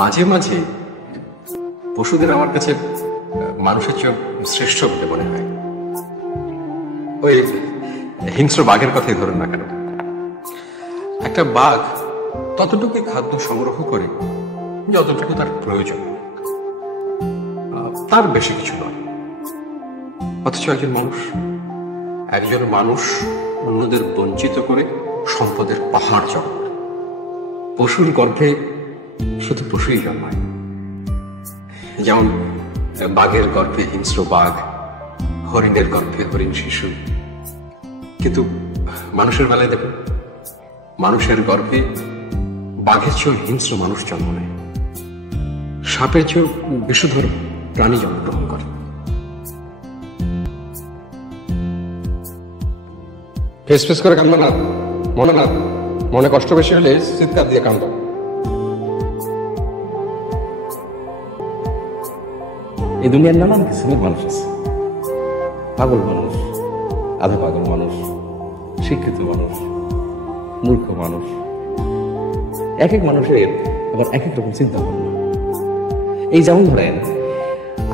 মাঝে মাঝে পশুদের আমার কাছে মানুষের চেয়ে শ্রেষ্ঠ বলে মনে হয়। ওই হিংস্র বাঘের কথাই ধরুন না কেন, একটা বাঘ ততটুকু খাদ্য সংগ্রহ করে যতটুকু তার প্রয়োজন, তার বেশি কিছু নয়। অথচ একজন মানুষ অন্যদের বঞ্চিত করে সম্পদের পাহাড় জন্মায়। পশুর গর্ভে শুধু পশুই জন্মায়, যেমন বাঘের গর্ভে হিংস্র বাঘ, হরিণের গর্ভে হরিণ শিশু। কিন্তু মানুষের বেলায় দেখুন, মানুষের গর্ভে বাঘের চেয়েও হিংস্র মানুষ জন্ম নেয়, সাপের চেয়েও বিষধর প্রাণী জন্মগ্রহণ করে। ফেস ফেস করে কাঁদবে না, মনে কষ্ট বেশি হলে চিৎকার দিয়ে কাঁদবে। এই দুনিয়ার নানান কিসিমের মানুষ আছে। পাগল মানুষ, আধা পাগল মানুষ, শিক্ষিত মানুষ, মূর্খ মানুষ। এক এক মানুষের আবার এক এক রকম চিন্তা ভাবনা। এই যেমন ধরেন,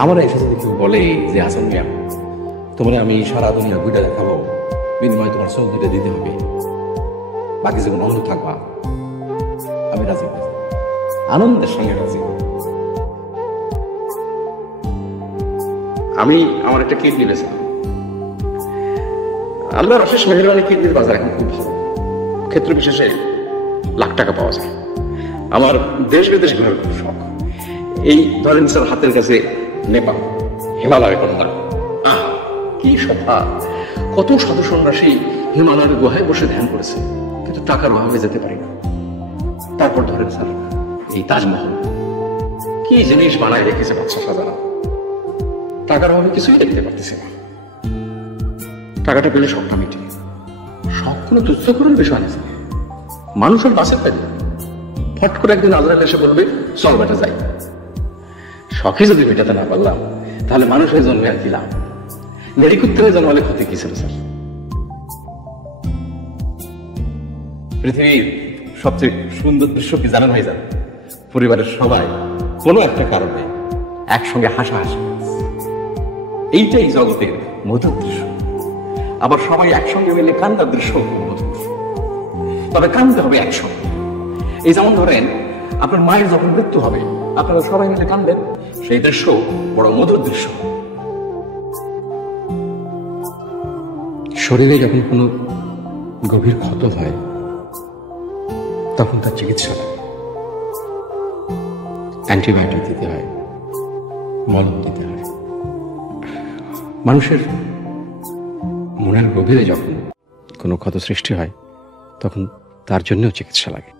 আমার এসে যদি কেউ বলে যে হাসান মিয়া, তোমরা আমি সারা দুনিয়া দুইটা দেখাবো, বিনিময়ে তোমার চোখ দুইটা দিতে হবে, বাকি জীবন অন্ধ থাকবা, আমি রাজি হয়ে যাব, আনন্দের সঙ্গে রাজি। আমি আমার একটা কিডনি বেছিলাম, আল্লাহর অশেষ মেহেরবানি, কিডনির বাজার এখন খুব ভালো, ক্ষেত্র বিশেষে লাখ টাকা পাওয়া যায়। আমার দেশ বিদেশ ঘোরার খুব শখ। এই ধরেন স্যার, হাতের কাছে নেপাল, হিমালয় পাহাড়, কি শোভা! কত সাধু সন্ন্যাসী হিমালয়ের গুহায় বসে ধ্যান করেছে, কিন্তু টাকার অভাবে যেতে পারি না। তারপর ধরেন স্যার, এই তাজমহল, কি জিনিস বানায় রেখেছে বাদশা শাহজাহান, টাকার অভাবে কিছুই দেখতে পারতেছে না। টাকাটা পেলে শখটা মিটে। শখ কোনো তুচ্ছ করার বিষয় না, মানুষের বাঁচে পারি। ফট করে একদিন আজরাইল এসে বলবে, চল বেটা যাই। শখে যদি মেটাতে না পারলাম, তাহলে মানুষের জন্মে আর কি লাভ? মেরি করতে হয়ে জন্মালে ক্ষতি কি ছিল স্যার? পৃথিবীর সবচেয়ে সুন্দর দৃশ্য কি জানেন ভাইজান? পরিবারের সবাই কোনো একটা কারণে একসঙ্গে হাসাহাসি, এইটাই জগতের মধুর দৃশ্য। আবার সবাই একসঙ্গে মিলে কান্দার দৃশ্য মধুর, তবে কান্দতে হবে একসঙ্গে। এই যেমন ধরেন, আপনার মায়ের যখন মৃত্যু হবে, আপনারা সবাই মিলে কান্দেন, সেই দৃশ্য বড় মধুর দৃশ্য। শরীরে যখন কোনো গভীর ক্ষত হয়, তখন তার চিকিৎসা লাগে, অ্যান্টিবায়োটিক দিতে হয়, মলম দিতে হয়। মানুষের মনের গভীরে যখন কোনো ক্ষত সৃষ্টি হয়, তখন তার জন্যও চিকিৎসা লাগে।